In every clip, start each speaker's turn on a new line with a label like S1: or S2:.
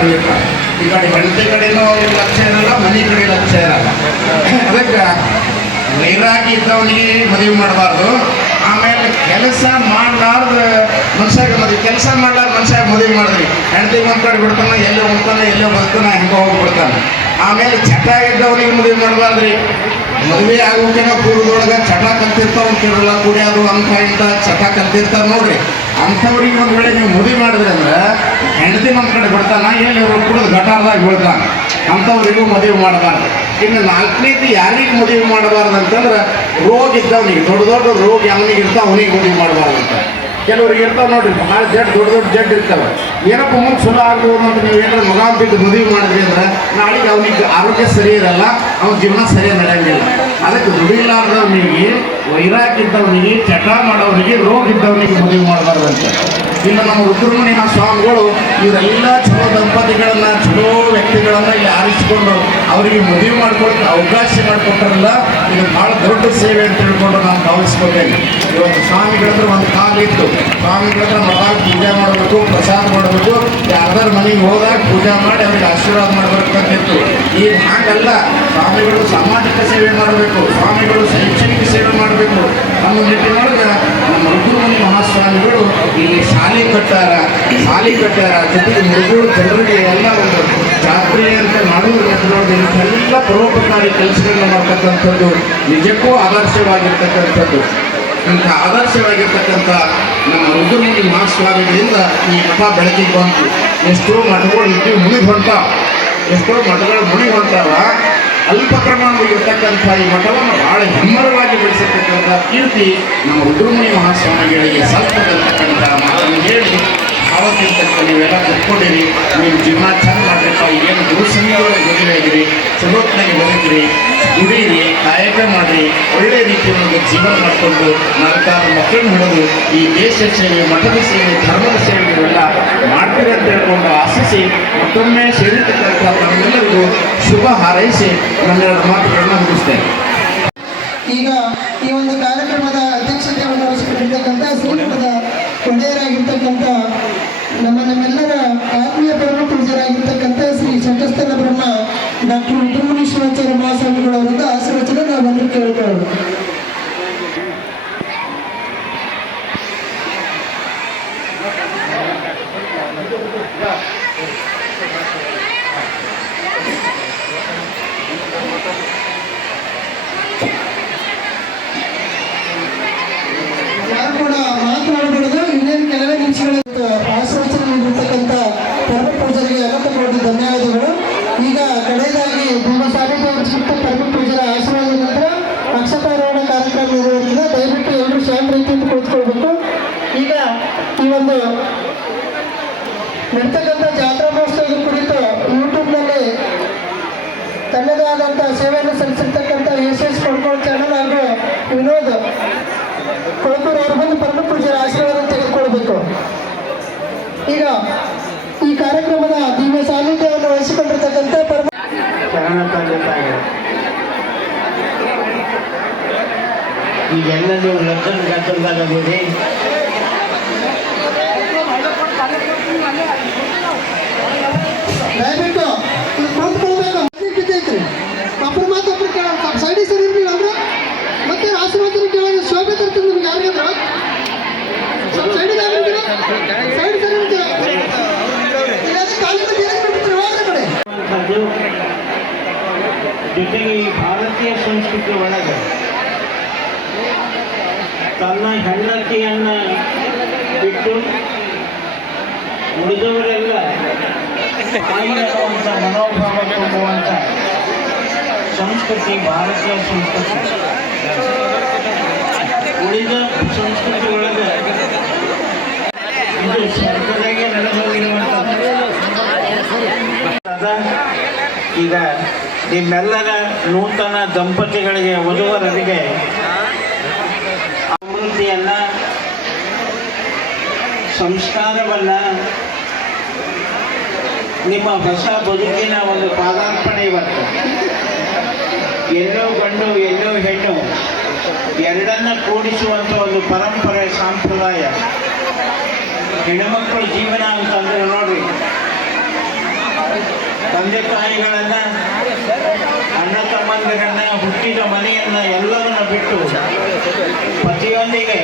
S1: ಮಾತು ಈ ಕಡೆ ಹೆಂಡತಿ ಕಡೆನೂ ಅವ್ರಿಗೆ ಲಕ್ಷ್ಯ ಇರಲ್ಲ, ಮನೆ ಕಡೆ ಲಕ್ಷ್ಯ ಇರಲ್ಲ. ಅದಕ್ಕೆ ವೈರಾಗಿ ಇದ್ದವನಿಗೆ ಮದುವೆ ಮಾಡಬಾರ್ದು. ಆಮೇಲೆ ಕೆಲಸ ಮಾಡಲಾರ್ದ ಮನುಷ್ಯಾಗ ಮದುವೆ, ಕೆಲಸ ಮಾಡಲಾರ್ದ ಮನುಷ್ಯಾಗ ಮದುವೆ ಮಾಡಿದ್ವಿ ಹೆಂಡತಿಗೆ ಒಂದು ಕಡೆ ಬಿಡ್ತಾನೆ, ಎಲ್ಲೋ ಹೋಗ್ತಾನೆ, ಎಲ್ಲೋ ಬರ್ತಾನೆ ಹಿಂಗೆ ಹೋಗ್ಬಿಡ್ತಾನೆ. ಆಮೇಲೆ ಚಟ ಇದ್ದವನಿಗೆ ಮದುವೆ ಮಾಡಬಾರ್ದ್ರಿ. ಮದುವೆ ಆಗೋಕಿನ ಪೂರ್ವದೊಳಗೆ ಚಟ ಕಲ್ತಿರ್ತಾವ ಕೇಳಲ್ಲ ಕುಡಿಯೋದು ಅಂತ ಇಂಥ ಚಟ ಕಲ್ತಿರ್ತಾರೆ ನೋಡ್ರಿ. ಅಂಥವ್ರಿಗೆ ಒಂದು ವೇಳೆ ನೀವು ಮದುವೆ ಮಾಡಿದ್ರಿ ಅಂದ್ರೆ ಹೆಂಡತಿ ನಮ್ಮ ಕಡೆ ಬಿಡ್ತಾನ ಎಲ್ಲಿ ಕುಡಿದು ಗಟಾರದಾಗ ಬೀಳ್ತಾನೆ ಅಂಥವ್ರಿಗೂ ಮದುವೆ ಮಾಡಬಾರ್ದು ಇನ್ನು ನಾಲ್ಕನೇದು ಯಾರಿಗೆ ಮದುವೆ ಮಾಡಬಾರ್ದು ಅಂತಂದ್ರೆ ರೋಗ ಇದ್ದವನಿಗೆ ದೊಡ್ಡ ದೊಡ್ಡ ರೋಗ ಅವನಿಗೆ ಇರ್ತಾವ ಅವನಿಗೆ ಮದುವೆ ಮಾಡಬಾರ್ದು ಅಂತ ಕೆಲವ್ರಿಗೆ ಇರ್ತಾವ ನೋಡ್ರಿ ಭಾಳ ಜಡ್ ದೊಡ್ಡ ದೊಡ್ಡ ಜಡ್ ಇರ್ತಾವೆ ಏನಪ್ಪ ಮುಂದೆ ಚಲೋ ಆಗ್ಬೋದು ಅಂತ ನೀವು ಏನಾರ ಮಗ ಬಿದ್ದು ಮದುವೆ ಮಾಡಿದ್ರಿ ಅಂದ್ರೆ ನಾಳೆಗೆ ಅವನಿಗೆ ಆರೋಗ್ಯ ಸರಿ ಇರಲ್ಲ ಅವನ ಜೀವನ ಸರಿ ನಡೆಯಂಗಿಲ್ಲ ಅದಕ್ಕೆ ದುಡಿಲಾರ್ದವನಿಗೆ ವೈರಾಗಿದ್ದವನಿಗೆ ಚಟ ಮಾಡೋರಿಗೆ ರೋಗ ಇದ್ದವನಿಗೆ ಮದುವೆ ಮಾಡಬಾರ್ದು ಅಂತ. ಇನ್ನು ನಮ್ಮ ರುದ್ರಮುನಿನ ಸ್ವಾಮಿಗಳು ಇವರೆಲ್ಲ ಚಲೋ ದಂಪತಿಗಳನ್ನ, ಚಲೋ ವ್ಯಕ್ತಿಗಳನ್ನ ಇಲ್ಲಿ ಆರಿಸಿಕೊಂಡು ಅವರಿಗೆ ಮದುವೆ ಮಾಡ್ಕೊಳಕ್ಕೆ ಅವಕಾಶ ಮಾಡಿಕೊಟ್ಟಾರಲ್ಲ, ಇದು ಭಾಳ ದೊಡ್ಡ ಸೇವೆ ಅಂತ ಹೇಳ್ಕೊಂಡು ನಾನು ಭಾವಿಸ್ಕೊಳ್ತೇನೆ ಇವತ್ತು ಸ್ವಾಮಿಗಳಂದ್ರೆ ಒಂದು ಕಾಲಿತ್ತು ಸ್ವಾಮಿಗಳ ಹತ್ರ ಮಠದಾಗ ಪೂಜೆ ಮಾಡಬೇಕು, ಪ್ರಸಾದ ಮಾಡಬೇಕು. ಯಾರ್ದಾರು ಮನೆಗೆ ಹೋದಾಗ ಪೂಜೆ ಮಾಡಿ, ಅವ್ರಿಗೆ ಆಶೀರ್ವಾದ ಮಾಡಬೇಕಂತಿತ್ತು ಈಗ ಹಾಗಲ್ಲ ಸ್ವಾಮಿಗಳು ಸಾಮಾಜಿಕ ಸೇವೆ ಮಾಡಬೇಕು, ಸ್ವಾಮಿಗಳು ಶೈಕ್ಷಣಿಕ ಸೇವೆ ಮಾಡಬೇಕು. ನಮ್ಮ ನಿಟ್ಟಿನೊಳಗೆ ನಮ್ಮ ರುದ್ರಮುನಿ ಮಹಾಸ್ವಾಮಿಗಳು ಇಲ್ಲಿ ಶಾಲೆ ಕಟ್ಟಾರ. ಶಾಲೆ ಕಟ್ಟಾರ. ಜೊತೆಗೆ ಮುರುಗೋಡು ಜನರಿಗೆ ಎಲ್ಲ ಒಂದು ಜಾತ್ರೆ ಅಂತ ಮಾಡುವ ಇಂಥೆಲ್ಲ ಪರೋಪಕಾರಿ ಕೆಲಸಗಳನ್ನ ಮಾಡ್ತಕ್ಕಂಥದ್ದು ನಿಜಕ್ಕೂ ಆದರ್ಶವಾಗಿರ್ತಕ್ಕಂಥದ್ದು. ಇಂಥ ಆದರ್ಶವಾಗಿರ್ತಕ್ಕಂಥ ನಮ್ಮ ರುದ್ರಮುನಿ ಮಹಾಸ್ವಾಮಿಗಳಿಂದ ಈ ಮಠ ಬೆಳಕಿಗೆ ಬಂತು. ಎಷ್ಟೋ ಮಠಗಳು ಇದ್ದು ಮುಳಿ ಹೊಂಟಾವ ಎಷ್ಟೋ ಮಠಗಳು ಮುಳಿ ಹೊಂಟಾವ ಅಲ್ಪ ಪ್ರಮಾಣವಾಗಿರ್ತಕ್ಕಂಥ ಈ ಮಠವನ್ನು ಬಹಳ ಹೆಮ್ಮರವಾಗಿ ಬೆಳೆಸಿರ್ತಕ್ಕಂಥ ಕೀರ್ತಿ ನಮ್ಮ ರುದ್ರಮುನಿ ಮಹಾಸ್ವಾಮಿಗಳಿಗೆ ಸಲ್ತಕ್ಕಂಥ ಮಾತನ್ನು ಹೇಳಿ ಅವತ್ತಿರ್ತಕ್ಕ ನೀವೆಲ್ಲ ಕೂತ್ಕೊಂಡಿರಿ ನೀವು ಜೀವನ ಚಂದ ಮಾಡಬೇಕು ಏನು ಗುರುಸಂಘದೊಳಗೆ ಮದುವೆ ಆಗಿರಿ ಚಲೋತ್ನಾಗಿ ಬದುಕಿರಿ ದುಡಿಯಿರಿ, ಕಾಯಕ ಮಾಡಿರಿ. ಒಳ್ಳೆ ಒಂದು ಜೀವನ ಮಾಡಿಕೊಂಡು ನಾಲ್ಕಾರು ಮಕ್ಕಳನ್ನ ಹಿಡಿದು ಈ ದೇಶ ಸೇವೆ, ಮಠದ ಸೇವೆ, ಧರ್ಮದ ಸೇವೆ ಇವೆಲ್ಲ ಮಾಡ್ತೀರಂತ ಹೇಳ್ಕೊಂಡು ಆಶಿಸಿ ಮತ್ತೊಮ್ಮೆ ಸೇರಿರ್ತಕ್ಕಂಥ ತಮ್ಮೆಲ್ಲರಿಗೂ ಶುಭ ಹಾರೈಸಿ ನನ್ನೆರಡು ಮಾತುಗಳನ್ನ ಮುಗಿಸ್ತೇನೆ.
S2: ಈಗ ಈ ಒಂದು ಕಾರ್ಯಕ್ರಮದ ಅಧ್ಯಕ್ಷತೆಯನ್ನು ವಹಿಸಿಕೊಂಡಿರ್ತಕ್ಕಂಥ ಶ್ರೀಮಠದ ಒಡೆಯರಾಗಿರ್ತಕ್ಕಂಥ ನಮ್ಮ ನಮ್ಮೆಲ್ಲರ ಆತ್ಮೀಯ ಪರಮ ಪೂಜರಾಗಿರ್ತಕ್ಕಂಥ ಶ್ರೀ ಶಟಸ್ಥಲ ಬ್ರಹ್ಮ ಡಾಕ್ಟರ್ ರುದ್ರಮುನೀಶ್ವರಾಚಾರ್ಯ ಮಹಾಸ್ವಾಮಿಗಳವರಿಂದ ಆಶೀರ್ವಚನ ನಾವೆಲ್ಲರೂ ಸೇವೆಯನ್ನು ಸಲ್ಲಿಸಿರ್ತಕ್ಕಂಥ ಎಸ್ ಎಸ್ ಕೊಡ್ಕೋಳ್ ಚಾನಲ್ ಹಾಗೂ ವಿನೋದ್ ಕೊಳಕೂರು ಅವರು ಬಂದು ಪರಮ ಪೂಜೆಯ ಆಶೀರ್ವಾದ ತೆಗೆದುಕೊಳ್ಬೇಕು. ಈಗ ಈ ಕಾರ್ಯಕ್ರಮದ ದಿವ್ಯ ಸಾನ್ನಿಧ್ಯವನ್ನು ವಹಿಸಿಕೊಂಡಿರ್ತಕ್ಕಂಥ ಪರಮ
S3: ಈಗೆಲ್ಲ ನೀವು ಲಗ್ನ ಗದ್ದಲದಾಗದಿರಿ
S2: ದಯವಿಟ್ಟು
S3: ಜೊತೆಗೆ ಈ ಭಾರತೀಯ ಸಂಸ್ಕೃತಿ ಒಳಗೆ ತನ್ನ ಹೆಂಡತಿಯನ್ನ ಬಿಟ್ಟು ಉಳಿದವರೆಲ್ಲ ಅನ್ನುವಂಥ ಮನೋಭಾವ ತುಂಬುವಂಥ ಸಂಸ್ಕೃತಿ, ಭಾರತೀಯ ಸಂಸ್ಕೃತಿ. ಉಳಿದ ಸಂಸ್ಕೃತಿ ಒಳಗೆ ಇದು ಸ್ವರ್ಗದಾಗೆ ನಡೆದು ಈಗ ನಿಮ್ಮೆಲ್ಲರ ನೂತನ ದಂಪತಿಗಳಿಗೆ, ವಧುವರರಿಗೆ ಆವೃತ್ತಿಯನ್ನ ಸಂಸ್ಕಾರವನ್ನ ನಿಮ್ಮ ಹೊಸ ಬದುಕಿನ ಒಂದು ಪಾದಾರ್ಪಣೆ ಇವತ್ತು. ಎಲ್ಲೋ ಗಂಡು ಎಲ್ಲೋ ಹೆಣ್ಣು, ಎರಡನ್ನ ಕೂಡಿಸುವಂಥ ಒಂದು ಪರಂಪರೆ, ಸಂಪ್ರದಾಯ. ಹೆಣ್ಣುಮಕ್ಕಳ ಜೀವನ ಅಂತಂದ್ರೆ ತಂದೆ ತಾಯಿಗಳನ್ನ, ಅಣ್ಣ ತಮ್ಮಂದಿರನ್ನ, ಹುಟ್ಟಿದ ಮನೆಯನ್ನ ಎಲ್ಲರನ್ನ ಬಿಟ್ಟು ಪತಿಯೊಂದಿಗೆ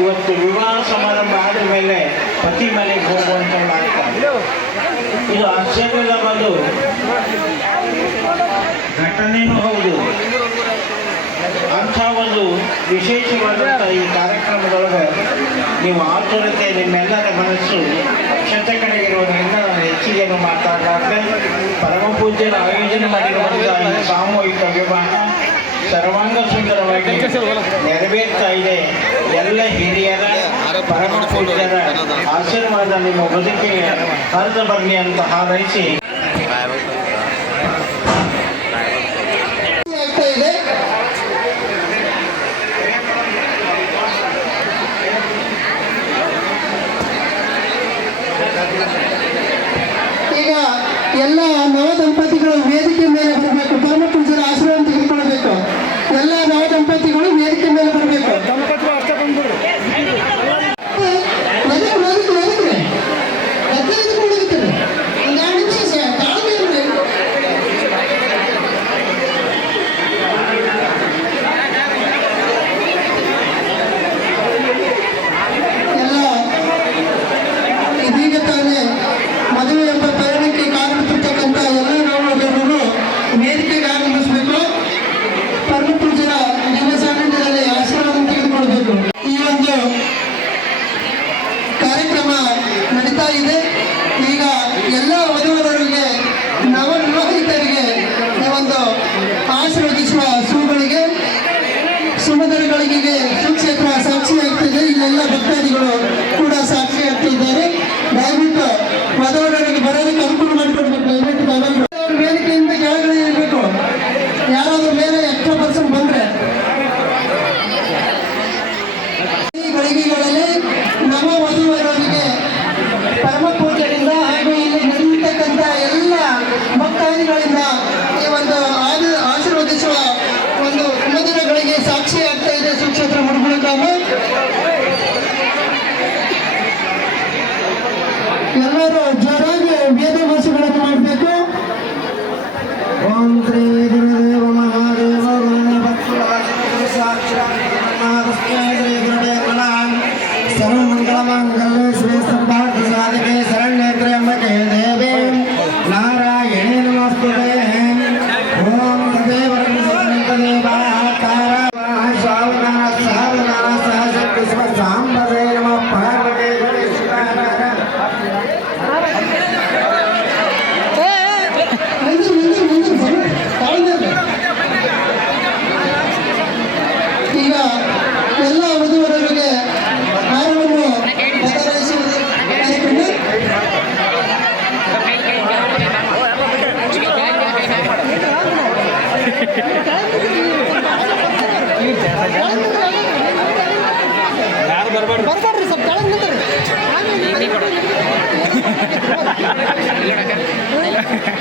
S3: ಇವತ್ತು ವಿವಾಹ ಸಮಾರಂಭ ಆದ ಮೇಲೆ ಪತಿ ಮನೆಗೆ ಹೋಗುವಂತ ಮಾಡ್ತಾರೆ. ಇದು ಆಶ್ಚರ್ಯದ ಬಂದು ಘಟನೆಯೂ ಹೌದು. ಅಂಥ ಒಂದು ವಿಶೇಷವಾದಂಥ ಈ ಕಾರ್ಯಕ್ರಮದೊಳಗೆ ನೀವು ಆತುರತೆ, ನಿಮ್ಮೆಲ್ಲರ ಮನಸ್ಸು ಅಕ್ಷತೆ ಕಡೆಗಿರೋದ್ರಿಂದ ನಾನು ಹೆಚ್ಚಿಗೆಯನ್ನು ಮಾತಾಡಲಾರ್ದೆ ಪರಮಪೂಜ್ಯನ ಆಯೋಜನೆ ಮಾಡಿರುವಂತಹ ಸಾಮೂಹಿಕ ವಿವಾಹ ಸರ್ವಾಂಗ ಸುಂದರವಾಗಿ ನೆರವೇರ್ತಾ ಇದೆ. ಎಲ್ಲ ಹಿರಿಯರ ಪರಮಪೂಜ್ಯರ ಆಶೀರ್ವಾದ ನಿಮ್ಮ ಬದುಕಿಗೆ ಹರಿದು ಬರಲಿ ಅಂತ ಹಾರೈಸಿ
S2: ಎಲ್ಲ ಭಕ್ತಾದಿಗಳು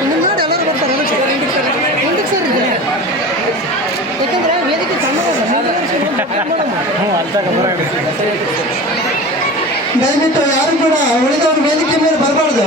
S2: ಮುಂದೆ ಎಲ್ಲರೂ ಬರ್ತಾರೆ ಮುಂದಕ್ಕೆ ಸರ್ ಯಾಕಂದ್ರೆ ವೇದಿಕೆ ದಯವಿಟ್ಟು ಯಾರು ಕೂಡ ಉಳಿದವರು ವೇದಿಕೆ ಮೇಲೆ ಬರಬಾರ್ದು.